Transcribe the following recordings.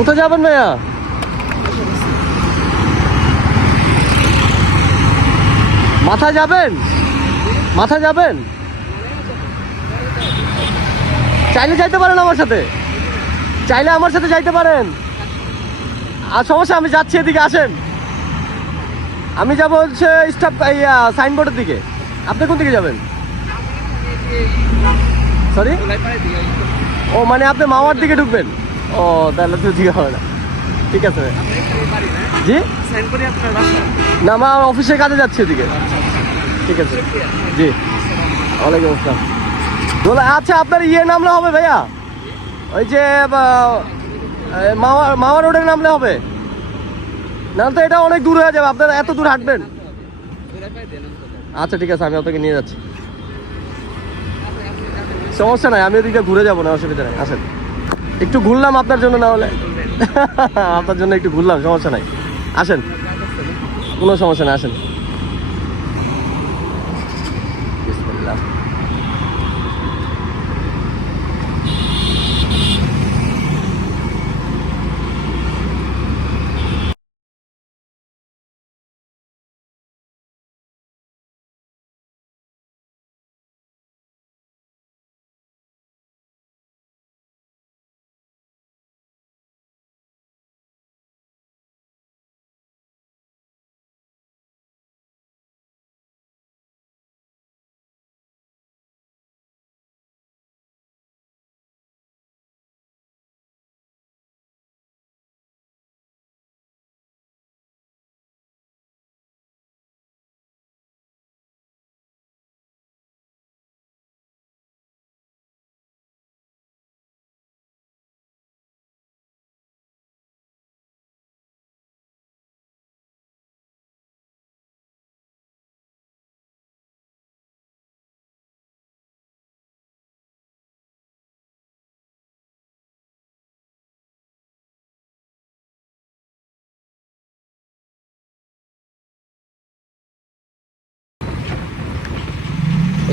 কোথায় যাবেন ভাইয়া? মাথায় যাবেন? মাথায় যাবেন? চাইলে যাইতে পারেন আমার সাথে। চাইলে আমার সাথে যাইতে পারেন। আর সমস্যা, আমি যাচ্ছি এদিকে, আসেন। আমি যাব হচ্ছে স্টাফ ইয়া সাইনবোর্ডের দিকে। আপনি কোন দিকে যাবেন? সরি ও মানে আপনি মামার দিকে ঢুকবেন। ও, তাহলে তো ঠিক হবে না। ঠিক আছে জি? না আমার অফিসের কাজে যাচ্ছি ওদিকে ঠিক আছে। জি। ওয়ালাইকুম আসসালাম। দোলা আচ্ছা আপনার ইয়ে নামলে হবে ভাইয়া? ওই যে মাওয়া মাওয়া রোডের নামলে হবে। না তো এটা অনেক দূর হয়ে যাবে। আপনারা এত দূর হাঁটবেন। আচ্ছা ঠিক আছে, আমি আপনাকে নিয়ে যাচ্ছি। সমস্যা নাই, আমি ওদিকে ঘুরে যাব, না, অসুবিধা নেই। আসেন। একটু ঘুরলাম আপনার জন্য না হলে? আপনার জন্য একটু ঘুরলাম, সমস্যা নাই। আসেন। কোনো সমস্যা নাই, আসেন। বিসমিল্লাহ।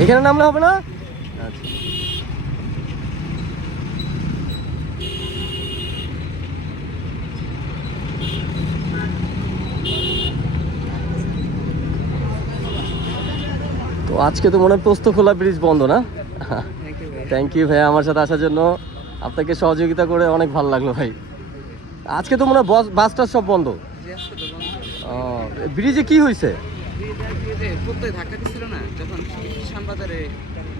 এখানে নামলে হবে না? আচ্ছা তো আজকে তো মনে হয় পোস্ত খোলা ব্রিজ বন্ধ না? থ্যাংক ইউ ভাই আমার সাথে আসার জন্য। আপনাকে সহযোগিতা করে অনেক ভালো লাগল ভাই। আজকে তো মনে হয় বাস বাসটা সব বন্ধ। ও, ব্রিজে কি হয়েছে প্রত্যেক ধাক্কা দিছিল না? যখন শ্যামবাজারে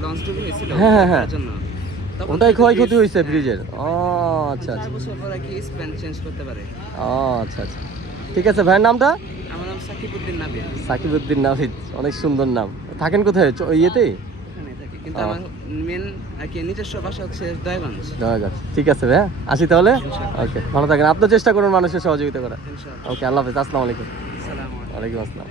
লঞ্চ ডুবি হয়েছিল হ্যাঁ, হ্যাঁ, হ্যাঁ। জন্য। ওটাই থেকে ক্ষয়ক্ষতি হয়েছে হ্যাঁ, ব্রিজের। ও আচ্ছা আচ্ছা। বছর পরে কি স্প্যান চেঞ্জ করতে পারে। ও আচ্ছা আচ্ছা। ঠিক আছে ভাইয়ের নামটা? আমার নাম সাকিবউদ্দিন নাভিদ অনেক সুন্দর নাম। থাকেন কোথায়? ইয়েতে? কিন্তু আমার মেন আর কি নিজস্ব হচ্ছে দয়গঞ্জ ঠিক আছে ভাইয়া। আসি তাহলে? ওকে ভালো থাকেন। আপনার চেষ্টা করুন মানুষের সহযোগিতা করা ওকে আল্লাহ হাফিজ। আসসালামু আলাইকুম। ওয়ালাইকুম আসসালাম।